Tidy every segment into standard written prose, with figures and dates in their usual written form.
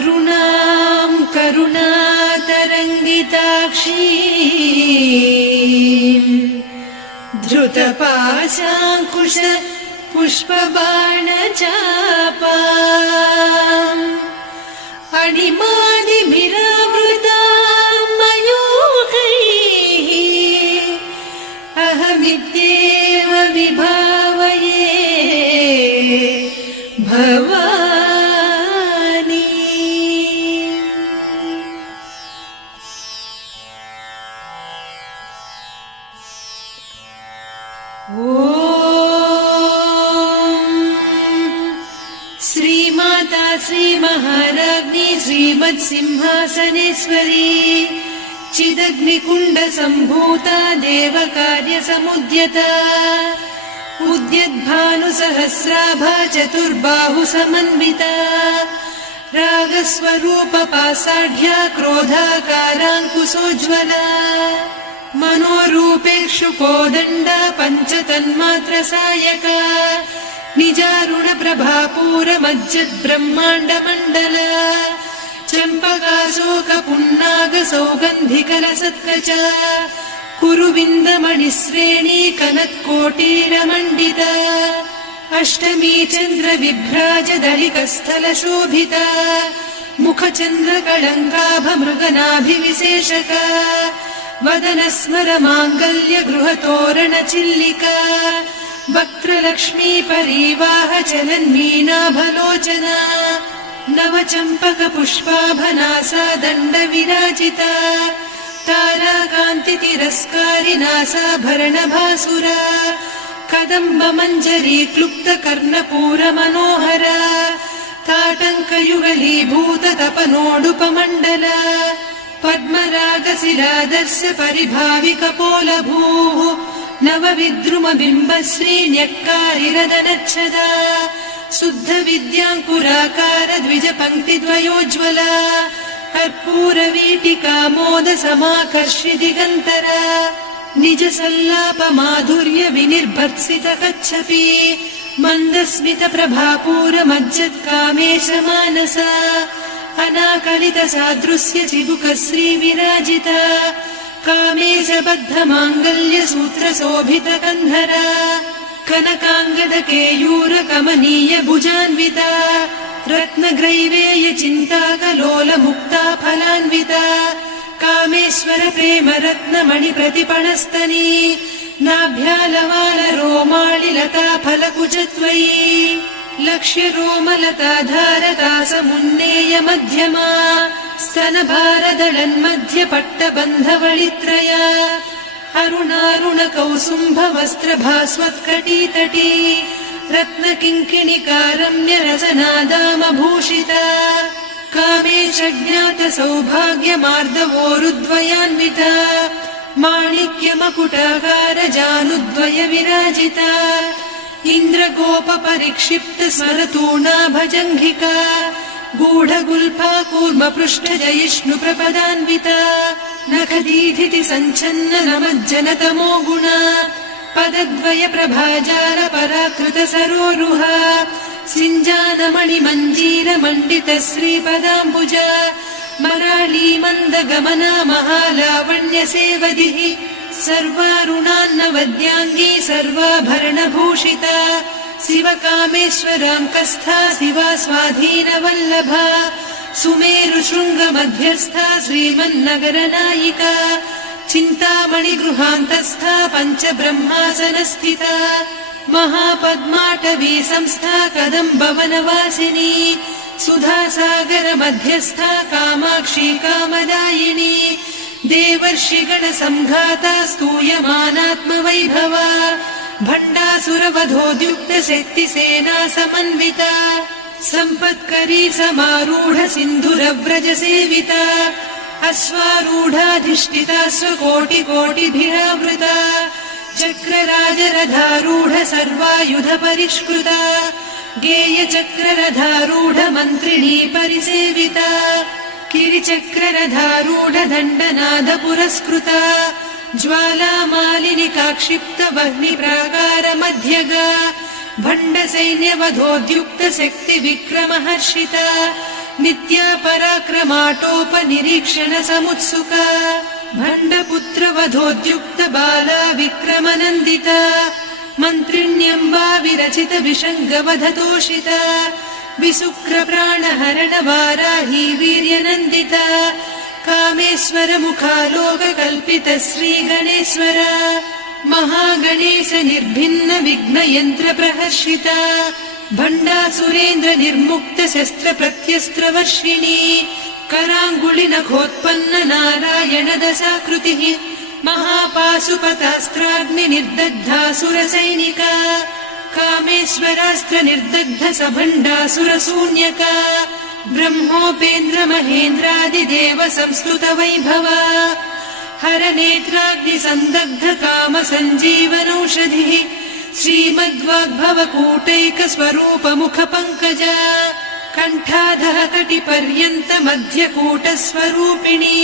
अरुणां करुणातरङ्गिताक्षीं धृतपाशाङ्कुश पुष्पबाणचापाम् अणिमादिभिरावृतां मयूखैः अहमित्येव विभावये भवानी। श्रीमाता श्रीमहाराज्ञी श्रीमत्सिंहासनेश्वरी चिदग्निकुण्डसम्भूता देवकार्यसमुद्यता उद्यद्भानुसहस्राभा चतुर्बाहुसमन्विता रागस्वरूपपासाढ्या क्रोधाकाराङ्कुशोज्ज्वला मनोरूपेक्षुकोदण्डा पञ्चतन्मात्रसायका निजारुणप्रभापूरमज्जद्ब्रह्माण्डमण्डला चम्पकाशोकपुन्नागसौगन्धिकलसत्कचा कुरुविन्दमणिश्रेणी कनत्कोटीरमण्डिता अष्टमी चन्द्रविभ्राजदलिकस्थलशोभिता मुखचन्द्रकळङ्काभमृगनाभिविशेषका वदनस्मरमाङ्गल्य गृहतोरणचिल्लिका वक्त्रलक्ष्मी परिवाह चलन्मीनाभलोचना नवचम्पकपुष्पाभनासा दण्डविराजिता ताराकान्तितिरस्कारिनासाभरणभासुरा कदम्बमञ्जरी क्लुप्तकर्णपूरमनोहरा ताटङ्कयुगलीभूततपनोडुपमण्डला पद्मरागशिरादस्य परिभाविकपोलभूः नवविद्रुमबिम्बश्रीन्यक्कारिरदनच्छदा शुद्धविद्याङ्कुराकार द्विजपङ्क्तिद्वयोज्ज्वला कर्पूरवीटिकामोदसमाकर्षि दिगन्तरा निजसल्लापमाधुर्य विनिर्भर्त्सितकच्छपि मन्दस्मितप्रभापूरमज्जत्कामेशमानसा अनाकलितसादृश्य चिबुकश्रीविराजिता कामेशबद्धमाङ्गल्यसूत्रशोभितकन्धरा कनकाङ्गदकेयूरकमनीय भुजान्विता रत्नग्रैवेयचिन्ताकलोलमुक्ता फलान्विता कामेश्वर प्रेमरत्नमणिप्रतिपणस्तनी नाभ्यालवालरोमालिलता फलकुचत्वयी लक्ष्यरोमलताधारकासमुन्नेय मध्यमा स्तनभारदळन्मध्यपट्टबन्धवळित्रया अरुणारुणकौसुम्भवस्त्रभास्वत्कटीतटी रत्नकिङ्किणिकारम्यरसनादामभूषिता कामेशज्ञातसौभाग्यमार्दवोरुद्वयान्विता माणिक्यमकुटाकारजानुद्वय विराजिता इन्द्रगोपपरिक्षिप्तस्मरतूणाभजङ्घिका गूढगुल्फा कूर्मपृष्ठजयिष्णुप्रपदान्विता नखदीधिति सञ्छन्न नमज्जनतमो गुणा पदद्वय प्रभाजाल पराकृत सरोरुहा सिञ्जानमणिमञ्जीरमण्डित श्रीपदाम्बुजा मराळी मन्दगमना महालावण्य सेवदिः सर्वारुणान्नवद्याङ्गी सर्वाभरणभूषिता शिवकामेश्वराङ्कस्था शिवा स्वाधीनवल्लभा सुमेरुशृङ्गमध्यस्था श्रीमन्नगरनायिका चिन्तामणिगृहान्तस्था पञ्चब्रह्मासनस्थिता महापद्माटवी संस्था कदम्बवनवासिनी सुधासागरमध्यस्था कामाक्षी कामदायिनी देवर्षिगणसङ्घाता स्तूयमानात्मवैभवा भण्डासुरवधोद्युक्तशक्तिसेना समन्विता सम्पत्करी समारूढ सिन्धुरव्रजसेविता अश्वारूढाधिष्ठिता स्वकोटिकोटिभिरावृता चक्रराजरथारूढ सर्वायुध परिष्कृता गेयचक्ररथारूढ मन्त्रिणी परिसेविता किरिचक्ररथारूढ दण्डनाद पुरस्कृता ज्वालामालिनिकाक्षिप्त वह्निप्राकार मध्यगा भण्डसैन्यवधोद्युक्त शक्ति विक्रमहर्षिता नित्या पराक्रमाटोपनिरीक्षण समुत्सुका भण्डपुत्रवधोद्युक्त बाला विक्रमनन्दिता मन्त्रिण्यम्बा विरचित विषङ्गवधतोषिता विशुक्रप्राणहरण वाराही वीर्यनन्दिता कामेश्वर मुखालोककल्पित श्रीगणेश्वर महागणेश निर्भिन्न विघ्नयन्त्र प्रहर्षिता भण्डासुरेन्द्र निर्मुक्त शस्त्र प्रत्यस्त्रवर्षिणी कराङ्गुलि नखोत्पन्न नारायण दशाकृतिः महापाशुपतास्त्राग्नि निर्दग्धासुरसैनिका कामेश्वरास्त्र निर्दग्ध सभण्डासुर शून्यका ब्रह्मोपेन्द्र महेन्द्रादिदेव संस्तुत वैभवा हर नेत्राग्नि संदग्ध काम सञ्जीवनौषधिः श्रीमद्वाग्भव कूटैक स्वरूप मुख पंकजा कण्ठाधः कटिपर्यन्त मध्यकूट स्वरूपिणी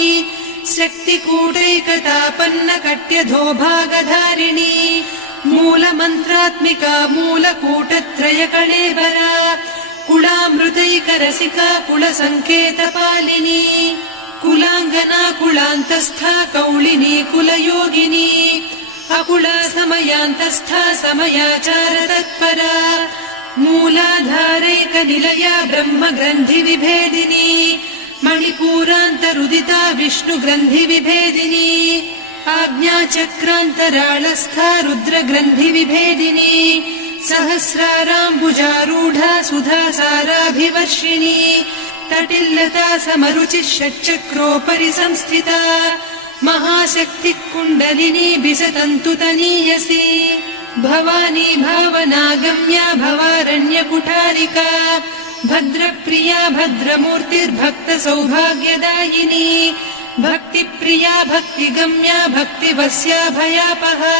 शक्तिकूटैकतापन्न कट्यधोभागधारिणी मूलमन्त्रात्मिका मूलकूटत्रय कळेबरा कुलामृतैकरसिका कुलसङ्केतपालिनी कुलाङ्गना कुलान्तस्था कौलिनी कुलयोगिनी अकुला समयान्तस्था समयाचार तत्परा मूलाधारैक निलया ब्रह्म ग्रन्थि विभेदिनी मणिपूरान्तरुदिता विष्णु ग्रन्थि विभेदिनी आज्ञाचक्रान्तराळस्था रुद्र ग्रन्थि विभेदिनी सहस्राराम्बुजारूढा सुधासाराभिवर्षिणी तटिल्लता समरुचिः षट्चक्रोपरि संस्थिता महाशक्ति कुण्डलिनी बिसतन्तु तनीयसी भवानी भावनागम्या भवारण्य कुठारिका भद्रप्रिया भद्रमूर्तिर्भक्त सौभाग्यदायिनी भक्तिप्रिया भक्तिगम्या भक्तिवस्या भयापहा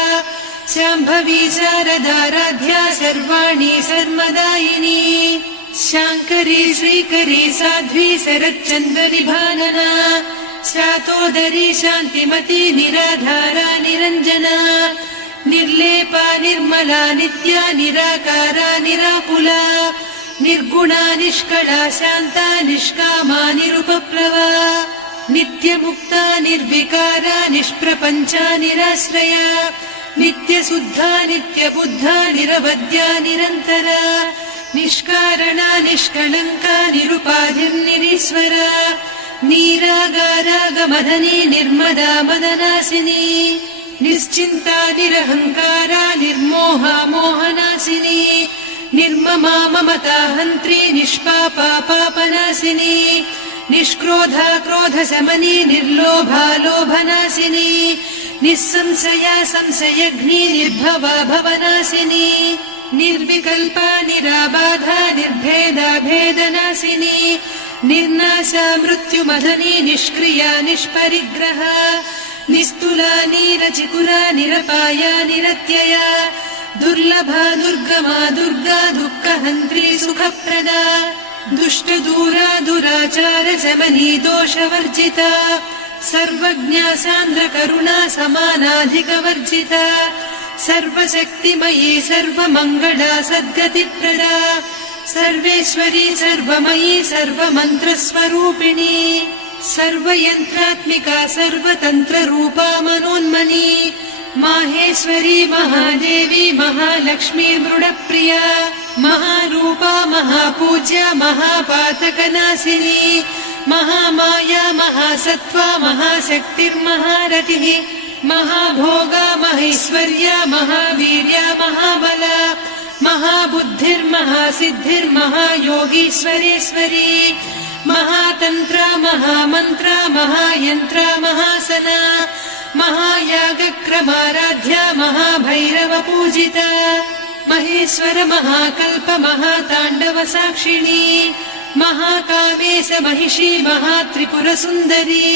शाम्भवी शारदाराध्या सर्वाणि सर्वदायिनी शाङ्करी श्रीकरी साध्वी शरच्चन्द्रनिभानना शातोदरी शान्तिमती निराधारा निरञ्जना निर्लेपा निर्मला नित्या निराकारा निराकुला निर्गुणा निष्कला शान्ता निष्कामा निरुपप्लवा नित्यमुक्ता निर्विकारा निष्प्रपञ्चा निराश्रया नित्यशुद्धा नित्यबुद्धा निरवद्या निरन्तरा निष्कारणा निष्कलङ्का निरुपाधिर्निरीश्वरा नीरागारागमदनी निर्मदा मदनासिनी निश्चिन्ता निरहङ्कारा निर्मोहा मोहनासिनी निर्ममा ममता हन्त्री निष्पापा पापनासिनी निष्क्रोधा क्रोधशमनी निर्लोभा लोभनासिनी निस्संशया संशयघ्नी निर्भवा भवनासिनी निर्विकल्पा निराबाधा निर्भेदा भेदनासिनी निर्नाशा मृत्युमदनी निष्क्रिया निष्परिग्रहा निस्तुला नीरचिकुरा निरपाया निरत्यया दुर्लभा दुर्गमा दुर्गा दुःखहन्त्री सुखप्रदा दुष्टदूरा दुराचार शमनी दोषवर्जिता सर्वज्ञा सान्द्र करुणा समानाधिकवर्जिता सर्वशक्तिमयी सर्वमङ्गला सद्गतिप्रदा सर्वेश्वरी सर्वमयी सर्वमन्त्रस्वरूपिणी सर्वयन्त्रात्मिका सर्वतन्त्ररूपा मनोन्मनी माहेश्वरी महादेवी महालक्ष्मी मृडप्रिया महारूपा महापूज्या महापातकनाशिनी महामाया महासत्त्वा महाशक्तिर्महारतिः महाभोगा महेश्वर्या महावीर्या महाबला महाबुद्धिर्महासिद्धिर्महायोगीश्वरेश्वरी महातन्त्रा महामन्त्रा महायन्त्रा महासना महायागक्रमाराध्या महाभैरव पूजिता महेश्वर महाकल्प महाताण्डव साक्षिणी महाकामेश महिषी महात्रिपुरसुन्दरी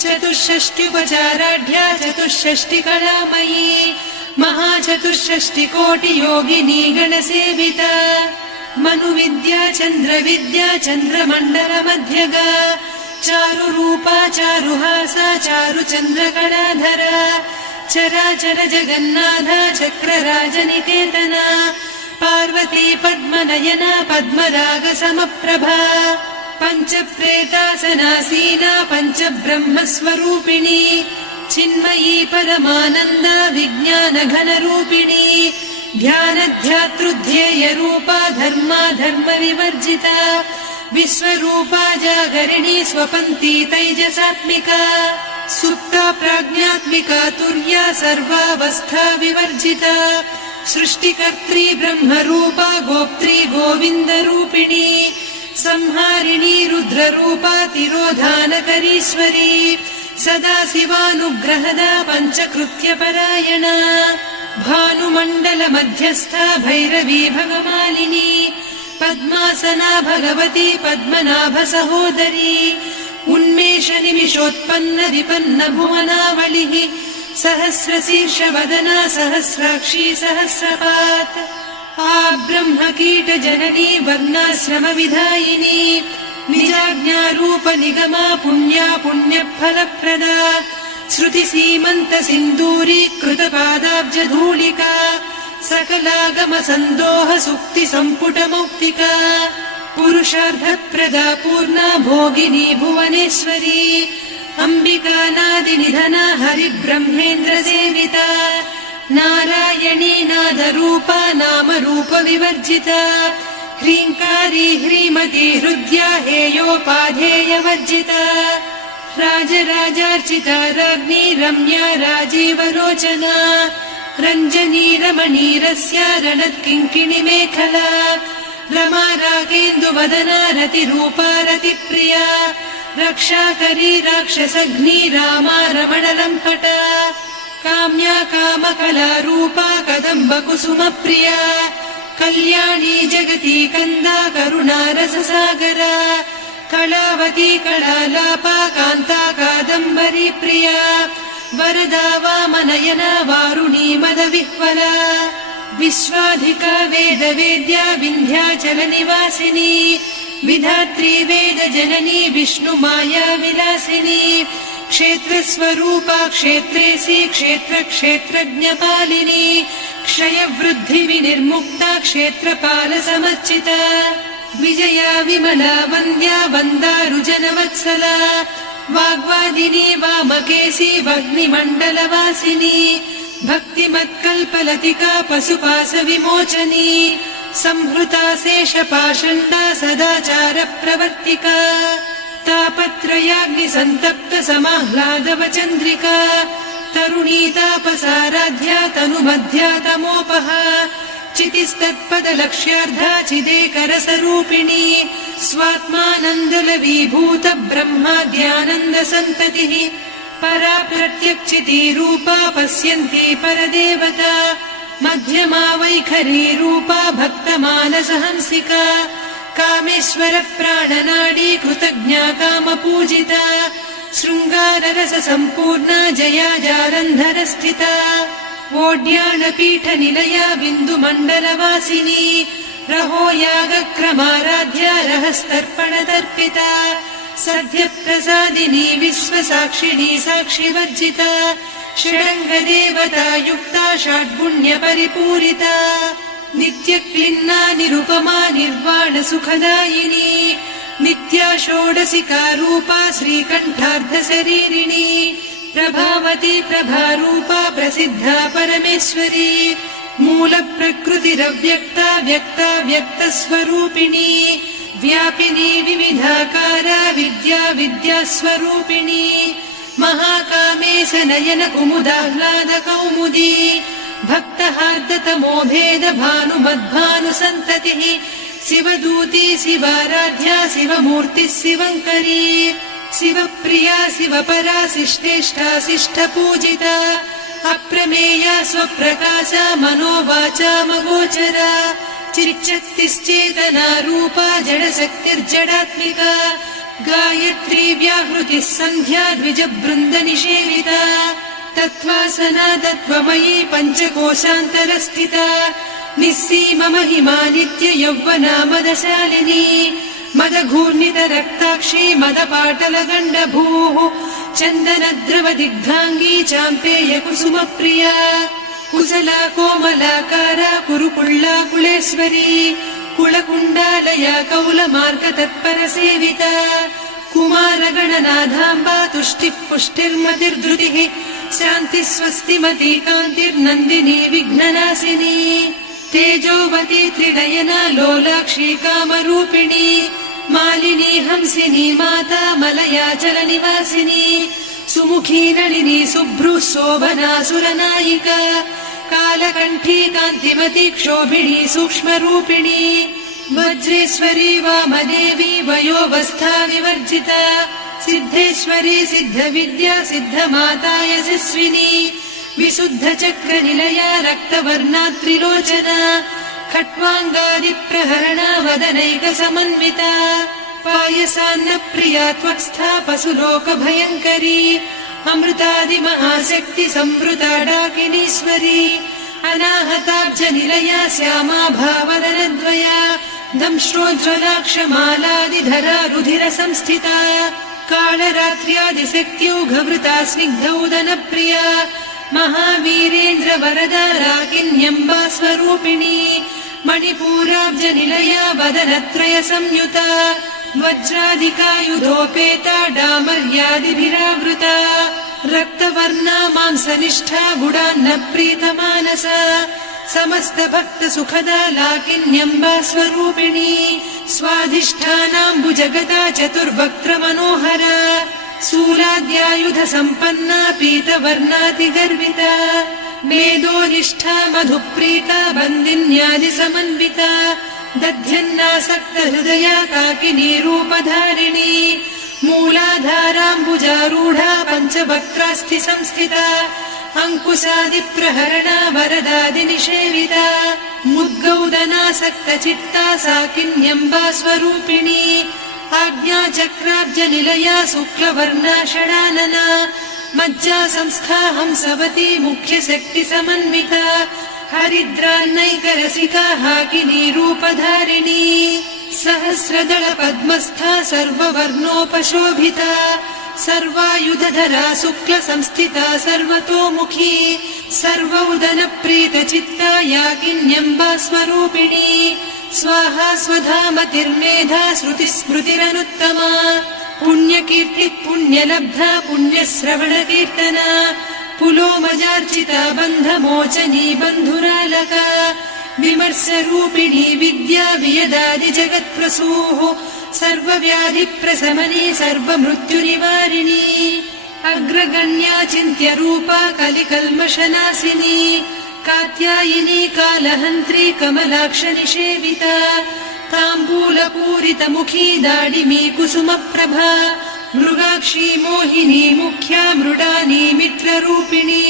चतुष्षष्ट्युपचाराढ्या चतुष्षष्टिकलामयी महाचतुष्षष्टिकोटियोगिनी गणसेविता मनुविद्या चन्द्रविद्या चन्द्रमण्डलमध्यगा चारुरूपा चारुहासा चारुचन्द्रकलाधरा चराचर जगन्नाथा चक्रराजनिकेतना पार्वती पद्मनयना पद्मरागसमप्रभा पञ्चप्रेतासनासीना पञ्चब्रह्मस्वरूपिणी चिन्मयी परमानन्द विज्ञानघनरूपिणी ध्यानध्यातृध्येयरूपा धर्मा धर्मविवर्जिता विश्वरूपा जागरिणी स्वपन्ती तैजसात्मिका सुप्ता प्राज्ञात्मिका तुर्या सर्वावस्था विवर्जिता सृष्टिकर्त्री ब्रह्मरूपा गोप्त्री गोविन्दरूपिणी संहारिणी रुद्ररूपा तिरोधानकरीश्वरी सदा शिवानुग्रहदा पञ्चकृत्यपरायणा भानुमण्डलमध्यस्था भैरवी भगमालिनी पद्मासना भगवती पद्मनाभसहोदरी उन्मेषनिमिषोत्पन्न विपन्न भुवनावलिः सहस्रशीर्षवदना सहस्राक्षी सहस्रपात् ब्रह्मकीटजननी वर्णाश्रमविधायिनी निजाज्ञारूपनिगमा पुण्या पुण्यफलप्रदा श्रुतिसीमन्तसिन्दूरीकृतपादाब्जधूलिका सकलागमसन्दोह सुक्तिसम्पुटमौक्तिका पुरुषार्थप्रदा पूर्णा भोगिनी भुवनेश्वरी अम्बिकानादिनिधना हरिब्रह्मेन्द्रसेविता नारायणी नादरूपा नामरूपविवर्जिता ह्रीङ्कारी ह्रीमती हृद्या हेयोपाधेयवर्जिता राजराजार्चिता राज्ञी रम्या राजीवलोचना रञ्जनी रमणीरस्या रणत्किङ्किणी मेखला रमा रागेन्दुवदना रतिरूपा रतिप्रिया रक्षाकरी राक्षसघ्नी रामा रमणलम्पटा काम्या कामकलारूपा कदम्बकुसुमप्रिया कल्याणी जगती कन्दा करुणा रससागरा कलावती कलालापा कान्ता कादम्बरी प्रिया वरदा वामनयना वारुणी मदविह्वला विश्वाधिका वेदवेद्या विन्ध्याचलनिवासिनी विधात्री वेदजननी विष्णुमाया विलासिनी क्षेत्रस्वरूपा क्षेत्रेसी क्षेत्रक्षेत्रज्ञपालिनी क्षयवृद्धिविनिर्मुक्ता क्षेत्रपालसमर्चिता विजया विमला वन्द्या वन्दारुजनवत्सला वाग्वादिनी वामकेशी वह्निमण्डलवासिनी भक्तिमत्कल्पलतिका पशुपाशविमोचनी संहृता शेषपाषण्डा सदाचारप्रवर्तिका तापत्रयाग्निसन्तप्त समाह्लादवचन्द्रिका तरुणी तापसाराध्या तनुमध्या तमोपहा चितिस्तत्पदलक्ष्यार्धा चिदेकरसरूपिणी स्वात्मानन्दलवीभूत ब्रह्माद्यानन्दसन्ततिः परा प्रत्यक्षितीरूपा पश्यन्ती परदेवता मध्यमा वैखरी रूपा भक्तमानसहंसिका कामेश्वर प्राणनाडी कृतज्ञा कामपूजिता शृङ्गाररस सम्पूर्णा जया जालन्धरस्थिता वोड्याणपीठनिलया बिन्दुमण्डलवासिनी रहो यागक्रमाराध्या रहस्तर्पणतर्पिता सद्यप्रसादिनी विश्वसाक्षिणी साक्षिवर्जिता षडङ्गदेवता युक्ता षड्गुण्यपरिपूरिता नित्यक्लिन्ना निरुपमा निर्वाणसुखदायिनी नित्या षोडशिका रूपा श्रीकण्ठार्धशरीरिणी प्रभावती प्रभारूपा प्रसिद्धा परमेश्वरी मूलप्रकृतिरव्यक्ता व्यक्ता व्यक्तस्वरूपिणी व्यापिनी विविधाकारा विद्या विद्यास्वरूपिणी महाकामेश नयन कुमुदाह्लाद कौमुदी भक्तहार्दतमो भेद भानुमद्भानुसन्ततिः शिवदूती शिवाराध्या शिवमूर्तिः शिवङ्करी शिवप्रिया शिवपरा शिष्टेष्टा शिष्टपूजिता अप्रमेया स्वप्रकाशा मनोवाचामगोचरा चिच्चक्तिश्चेतना रूपा जडशक्तिर्जडात्मिका गायत्री व्याहृतिः सन्ध्या द्विजबृन्दनिषेविता तत्त्वासना तत्त्वमयी पञ्चकोशान्तरस्थिता निस्सीममहिमा नित्ययौवना मदशालिनी मदघूर्णितरक्ताक्षी मदपाटलगण्डभूः चन्दनद्रवदिग्धाङ्गी चाम्पेयकुसुमप्रिया कुशला कोमलाकारा कुरुकुळ्ळा कुलेश्वरी कुलकुण्डालया कौलमार्गतत्परसेविता कुमारगणनाथाम्बा तुष्टिः पुष्टिर्मतिर्धृतिः शान्तिः स्वस्तिमती कान्तिर्नन्दिनी विघ्ननाशिनी तेजोवती त्रिनयना लोलाक्षी कामरूपिणी मालिनी हंसिनी माता मलयाचलनिवासिनी सुमुखी नलिनी शुभ्रुः शोभना सुरनायिका कालकण्ठी कान्तिमती क्षोभिणी सूक्ष्मरूपिणी वज्रेश्वरी वामदेवी वयोवस्था विवर्जिता सिद्धेश्वरी सिद्धविद्या सिद्धमाता यशस्विनी विशुद्धचक्रनिलया रक्तवर्णा त्रिलोचना खट्वाङ्गादिप्रहरणा वदनैकसमन्विता पायसान्नप्रिया त्वक्स्था पशुलोकभयङ्करी अमृतादिमहाशक्ति संवृता डाकिनीश्वरी अनाहताब्जनिलया श्यामा भावदनद्वया दंश्रोज्ज्वलाक्षमालादिधरा रुधिरसंस्थिता कालरात्र्यादिशक्त्यूघवृता स्निग्धौदनप्रिया महावीरेन्द्रवरदा राकिन्यम्बा स्वरूपिणी मणिपूराब्जनिलया वदनत्रय संयुता वज्रादिकायुधोपेता डामर्यादिभिरावृता रक्तवर्णा मांसनिष्ठा गुडान्नप्रीतमानसा समस्त भक्त सुखदा लाकिन्यम्बा स्वरूपिणी स्वाधिष्ठानाम्बुजगदा चतुर्वक्त्र मनोहरा शूलाद्यायुध सम्पन्ना पीतवर्णातिगर्विता मेदोनिष्ठा मधुप्रीता बन्दिन्यादि समन्विता दध्यन्नासक्त हृदया काकिनी रूपधारिणी मूलाधाराम्बुजारूढा पञ्चवक्त्रास्थि संस्थिता अङ्कुशादिप्रहरणा वरदादिनिषेविता मुद्गौदनासक्त चित्ता साकिन्यम्बा स्वरूपिणी आज्ञाचक्राब्जनिलया शुक्लवर्णा षडानना मज्जा संस्था हंसवती मुख्यशक्ति समन्विता हरिद्रान्नैकरसिका हाकिनी रूपधारिणी सहस्रदल पद्मस्था सर्ववर्णोपशोभिता सर्वायुधधरा शुक्ल संस्थिता सर्वतोमुखी सर्वौदनप्रीतचित्ता याकिन्यम्बा स्वरूपिणी स्वाहा स्वधामतिर्मेधा श्रुतिस्मृतिरनुत्तमा पुण्यकीर्तिः पुण्यलब्धा पुण्यश्रवणकीर्तना पुलोमजार्चिता बन्धमोचनी बन्धुरालका विमर्शरूपिणी विद्या वियदादि जगत्प्रसूः सर्वव्याधिप्रशमनी सर्वमृत्युनिवारिणी अग्रगण्या चिन्त्यरूपा कलिकल्मषनाशिनी कात्यायिनी कालहन्त्री कमलाक्षनिषेविता ताम्बूलपूरितमुखी दाडिमी कुसुमप्रभा मृगाक्षी मोहिनी मुख्या मृडानी मित्ररूपिणी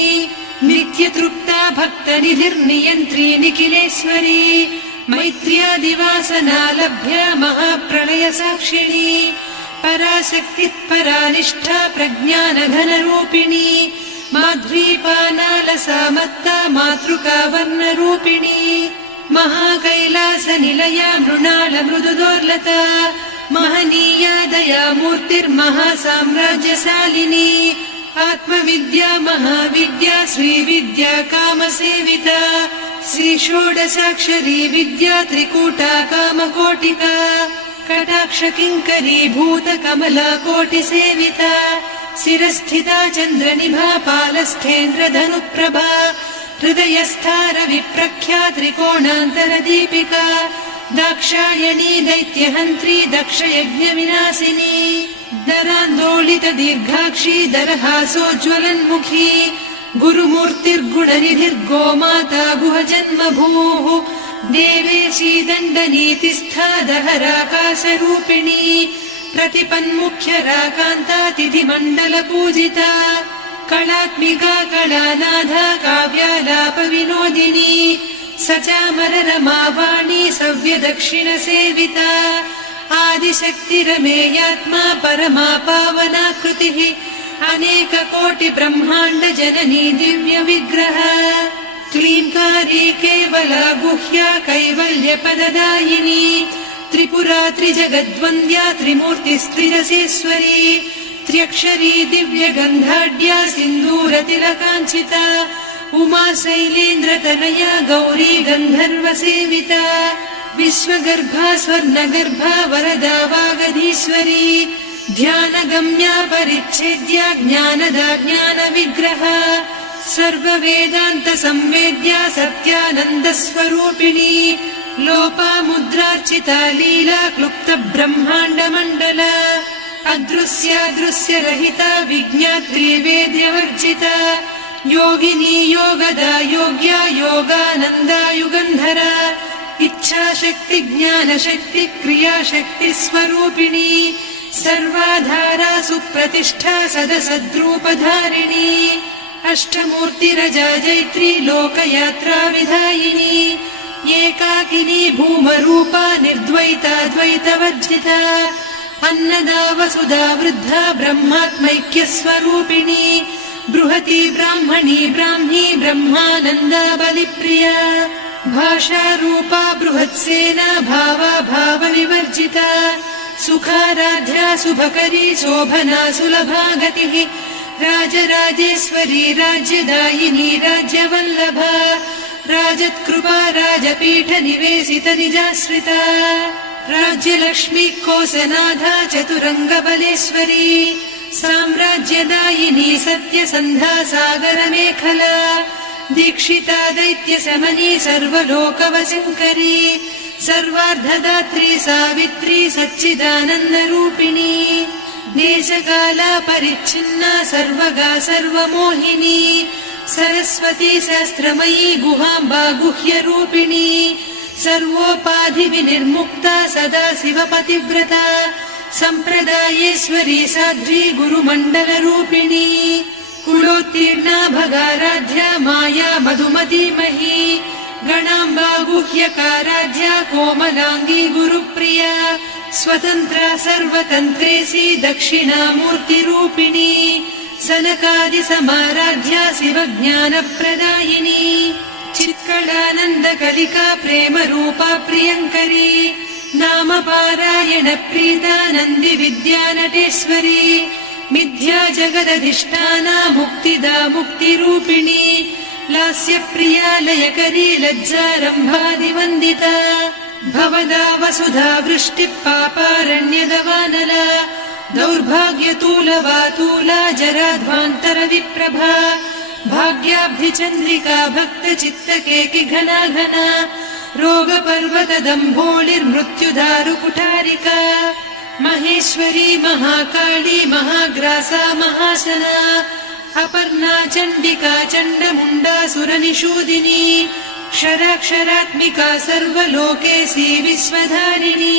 नित्यतृप्ता भक्तनिधिर्नियन्त्री निखिलेश्वरी मैत्र्यादिवासना लभ्या महाप्रलयसाक्षिणी पराशक्तिः परानिष्ठा प्रज्ञानघनरूपिणी माध्वीपानालसा मत्ता मातृका वर्णरूपिणी महाकैलासनिलया मृणाल मृदुदोर्लता महनीया दया मूर्तिर्महासाम्राज्यशालिनी आत्मविद्या महाविद्या श्रीविद्या कामसेविता श्रीषोडशाक्षरी विद्या त्रिकूटा कामकोटिका कटाक्षकिङ्करी भूतकमला कोटिसेविता शिरस्थिता चन्द्रनिभा पालस्थेन्द्रधनुप्रभा हृदयस्था रविप्रख्या त्रिकोणान्तरदीपिका दाक्षायणी दैत्यहन्त्री दक्षयज्ञविनाशिनी दरान्दोलित दीर्घाक्षी दरहासोज्ज्वलन्मुखी गुरुमूर्तिर्गुणनिधिर्गोमाता गुहजन्मभूः देवेशी दण्डनीतिस्था दहराकाशरूपिणी प्रतिपन्मुख्यराकान्ता तिथिमण्डलपूजिता कलात्मिका कलानाथा काव्यालापविनोदिनी सचामररमावाणी सव्यदक्षिणसेविता आदिशक्तिरमेयात्मा परमा पावनाकृतिः अनेककोटिब्रह्माण्ड जननी दिव्यविग्रह क्लीङ्कारी केवला गुह्या कैवल्यपददायिनी त्रिपुरा त्रिजगद्वन्द्या त्रिमूर्तिस्त्रिरसेश्वरी त्र्यक्षरी दिव्यगन्धाढ्या सिन्दूरतिलकाञ्चिता उमा शैलेन्द्रतनया गौरी गन्धर्वसेविता विश्वगर्भा स्वर्णगर्भा वरदा वागधीश्वरी ध्यानगम्या परिच्छेद्या ज्ञानदा ज्ञानविग्रहा सर्ववेदान्त संवेद्या सत्यानन्दस्वरूपिणी लोपामुद्रार्चिता लीला क्लुप्त ब्रह्माण्डमण्डला अदृश्यादृश्यरहिता विज्ञात्री वेद्यवर्जिता योगिनी योगदा योग्या योगानन्दा युगन्धरा इच्छाशक्ति ज्ञानशक्ति क्रियाशक्ति स्वरूपिणी सर्वाधारा सुप्रतिष्ठा सदसद्रूपधारिणी अष्टमूर्तिरजा जैत्री लोकयात्रा विधायिनी एकाकिनी भूमरूपा निर्द्वैता द्वैतवर्जिता अन्नदा वसुधा वृद्धा ब्रह्मात्मैक्यस्वरूपिणी बृहती ब्राह्मणी ब्राह्मी ब्रह्मानन्दा बलिप्रिया भाषारूपा बृहत्सेना भावा भावविवर्जिता सुखाराध्या शुभकरी शोभना सुलभा गतिः राजराजेश्वरी राज्यदायिनी राज्यवल्लभा राजत्कृपा राजपीठ निवेशित निजाश्रिता राज्यलक्ष्मी कोसनाधा चतुरङ्गबलेश्वरी साम्राज्यदायिनी सत्यसन्धा सागरमेखला दीक्षिता दैत्यशमनी सर्वलोकवशङ्करी सर्वार्धदात्री सावित्री सच्चिदानन्दरूपिणी देशकाला परिच्छिन्ना सर्वगा सर्वमोहिनी सरस्वती शास्त्रमयी गुहाम्बा गुह्यरूपिणी सर्वोपाधिविनिर्मुक्ता सदा शिवपतिव्रता सम्प्रदायेश्वरी साध्वी गुरुमण्डलरूपिणी कुलोत्तीर्णा भगाराध्या माया मधुमतीमही गणाम्बा गुह्यकाराध्या कोमलाङ्गी गुरुप्रिया स्वतन्त्रा सर्वतन्त्रेसी दक्षिणामूर्तिरूपिणी सनकादिसमाराध्या शिवज्ञानप्रदायिनी चित्कलानन्दकलिका प्रेमरूपा प्रियङ्करी नामपारायण प्रीता नन्दिविद्यानटेश्वरी मिथ्या जगदधिष्ठाना मुक्तिदा मुक्तिरूपिणी लास्यप्रिया लयकरी लज्जारम्भादिवन्दिता भवदा वसुधा वृष्टिः पापारण्यदवानला दौर्भाग्यतूलवातूला जराध्वान्तरविप्रभा भाग्याब्धिचन्द्रिका भक्तचित्तकेकि घना घना रोगपर्वतदम्भोलिर्मृत्युदारुकुठारिका महेश्वरी महाकाली महाग्रासा महाशना अपर्णा चण्डिका चण्डमुण्डा सुरनिषूदिनी क्षराक्षरात्मिका सर्वलोकेशी विश्वधारिणी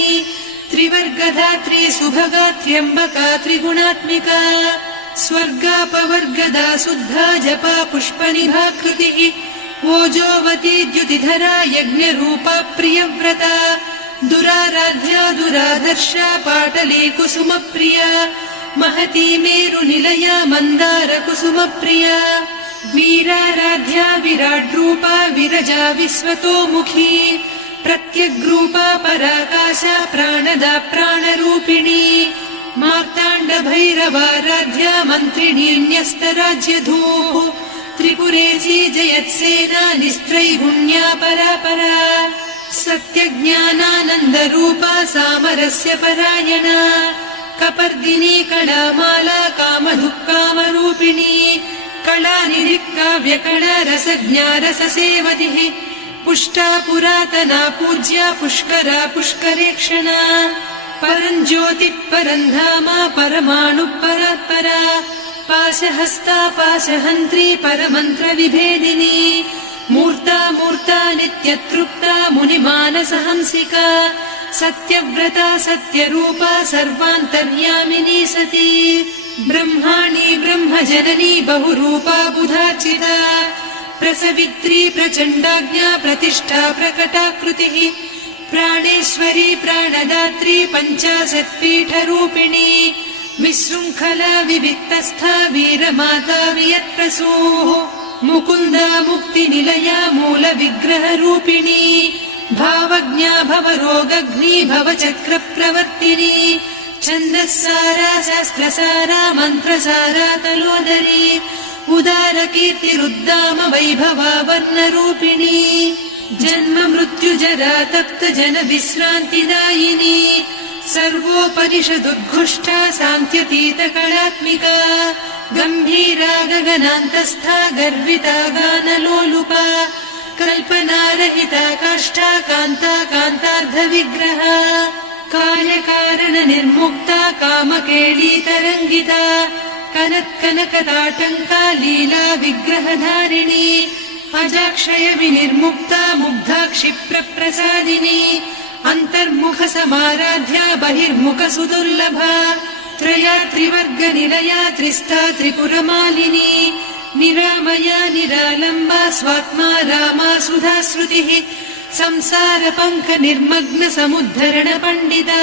त्रिवर्गधात्री सुभगा त्र्यम्बका त्रिगुणात्मिका स्वर्गापवर्गदा शुद्धा जपा पुष्पनिभाकृतिः ओजोवती द्युतिधरा यज्ञरूपा प्रियव्रता दुराराध्या दुरादर्शा पाटली कुसुमप्रिया महती मेरुनिलया मन्दार कुसुमप्रिया वीराराध्या विराड्रूपा विरजा विश्वतोमुखी प्रत्यग्रूपा पराकाशा प्राणदा प्राणरूपिणी मार्ताण्ड भैरवाराध्या मन्त्रिणी न्यस्तराज्यधूः त्रिपुरेशी जयत्सेना निस्त्रैगुण्या परापरा सत्यज्ञानानन्दरूपा सामरस्य परायणा कपर्दिनी कलामाला कामधुक्कामरूपिणी कलानिधिकाव्यकला रसज्ञा रससेवतिः पुष्टा पुरातना पूज्या पुष्करा पुष्करेक्षणा परञ्ज्योतिः परन्धामा परमाणुः परात्परा पाशहस्ता पाशहन्त्री परमन्त्रविभेदिनी मूर्ता मूर्ता नित्यतृप्ता मुनिमानसहंसिका सत्यव्रता सत्यरूपा सर्वान्तर्यामिनी सती ब्रह्माणी ब्रह्मजननी बहुरूपा बुधार्चिता प्रसवित्री प्रचण्डाज्ञा प्रतिष्ठा प्रकटाकृतिः प्राणेश्वरी प्राणदात्री पञ्चाशत्पीठरूपिणी विशृङ्खला विविक्तस्था वीरमाता वियत्प्रसूः मुकुन्दा मुक्तिनिलया मूलविग्रहरूपिणी भावज्ञा भवरोगघ्नी भवचक्रप्रवर्तिनी छन्दस्सारा शास्त्रसारा मन्त्रसारा तलोदरी उदारकीर्तिरुद्दाम वैभवा वर्णरूपिणी जन्म मृत्युजरा तप्त जन विश्रान्तिदायिनी सर्वोपनिषदुद्घुष्टा सान्त्यतीत कलात्मिका गम्भीरा गगनान्तस्था गर्विता गानलोलुपा कल्पनारहिता काष्ठा कान्ता कान्तार्धविग्रहा कार्यकारण निर्मुक्ता कामकेली तरङ्गिता कनत्कनकताटङ्का लीला विग्रहधारिणी अजाक्षय विनिर्मुक्ता मुग्धा क्षिप्रप्रसादिनी अन्तर्मुख समाराध्या बहिर्मुख सुदुर्लभा त्रया त्रिवर्ग निलया त्रिस्था त्रिपुरमालिनी निरामया निरालम्बा स्वात्मा रामा सुधा श्रुतिः संसार पङ्क निर्मग्न समुद्धरण पण्डिता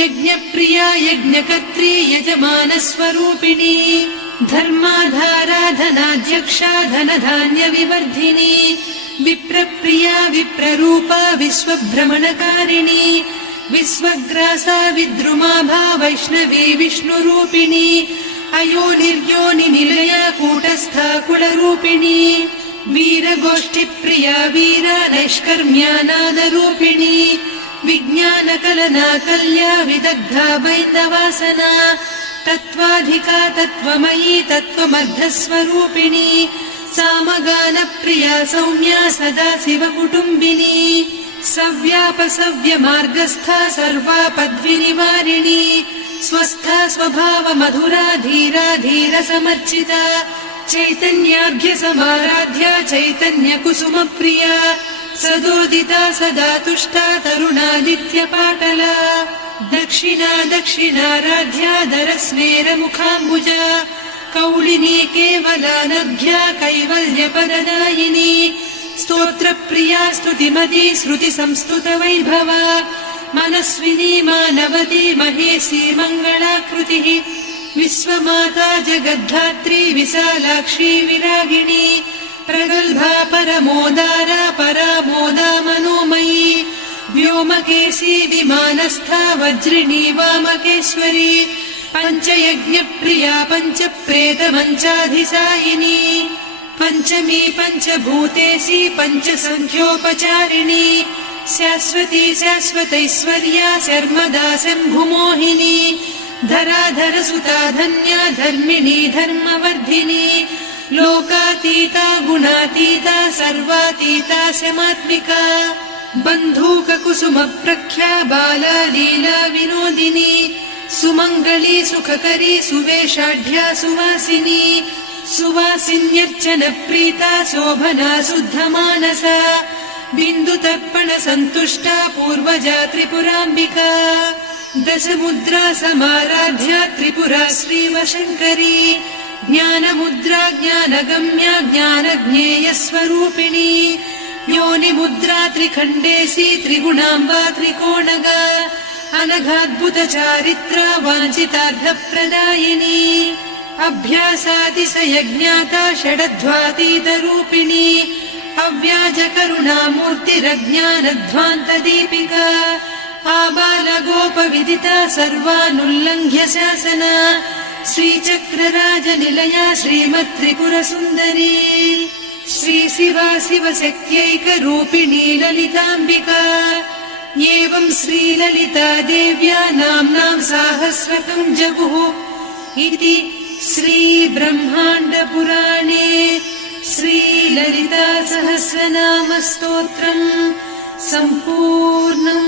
यज्ञप्रिया यज्ञकर्त्री यजमान स्वरूपिणी धर्माधाराधनाध्यक्षा धनधान्य विवर्धिनी विप्रप्रिया विप्ररूपा विश्वभ्रमणकारिणी विश्वग्रासा विद्रुमाभा वैष्णवी विष्णुरूपिणी अयोनिर्योनि निलया कूटस्था कुलरूपिणी वीरगोष्ठिप्रिया वीरा नैष्कर्म्यानादरूपिणी विज्ञानकलना कल्या विदग्धा वैन्दवासना तत्त्वाधिका तत्त्वमयी तत्त्वमर्धस्वरूपिणी सामगानप्रिया सौम्या सदा शिवकुटुम्बिनी सव्यापसव्यमार्गस्था सर्वापद्विनिवारिणी स्वस्था स्वभाव मधुरा धीरा धीर समर्चिता चैतन्यार्घ्य समाराध्या चैतन्य कुसुम प्रिया सदोदिता सदा तुष्टा तरुणादित्य पाटला दक्षिणा दक्षिणाराध्या दरस्मेर मुखाम्बुजा कौलिनी केवलानघ्या कैवल्यपददायिनी स्तोत्रप्रिया स्तुतिमती श्रुति संस्तुत वैभवा मनस्विनी मानवती महेशी मङ्गलाकृतिः विश्वमाता जगद्धात्री विशालाक्षी विरागिणी प्रगल्भा परमोदारा परामोदा मनोमयी व्योमकेशी विमानस्था वज्रिणी वामकेश्वरी पञ्चयज्ञप्रिया पञ्चप्रेतमञ्चाधिसायिनी पञ्चमी पञ्चभूतेशी पञ्चसङ्ख्योपचारिणी शाश्वती शाश्वतैश्वर्या शर्मदा शम्भुमोहिनी धराधरसुता धन्या धर्मिणी धर्मवर्धिनी लोकातीता गुणातीता सर्वातीता शमात्मिका बन्धूककुसुम प्रख्या बाला लीला विनोदिनी सुमङ्गली सुखकरी सुवेशाढ्या सुवासिनी सुवासिन्यर्चन प्रीता शोभना शुद्धमानसा बिन्दुतर्पण सन्तुष्टा पूर्वजा त्रिपुराम्बिका दशमुद्रा समाराध्या त्रिपुरा श्रीवशङ्करी ज्ञानमुद्रा ज्ञानगम्या ज्ञानज्ञेयस्वरूपिणी योनिमुद्रा त्रिखण्डेशी त्रिगुणाम्बा त्रिकोणगा अनघाद्भुत चारित्रा वाञ्छितार्थप्रदायिनी अभ्यासातिशयज्ञाता षडध्वातीतरूपिणी अव्याजकरुणामूर्तिरज्ञानध्वान्तदीपिका आबालगोपविदिता सर्वानुल्लङ्घ्य शासना श्रीचक्रराजनिलया श्रीमत्त्रिपुरसुन्दरी श्रीशिवा शिवशक्त्यैकरूपिणी ललिताम्बिका एवं श्रीललिता देव्या नाम्नां साहस्रकं जगुः इति श्रीब्रह्माण्डपुराणे श्रीललिता सहस्रनामस्तोत्रम् सम्पूर्णम्।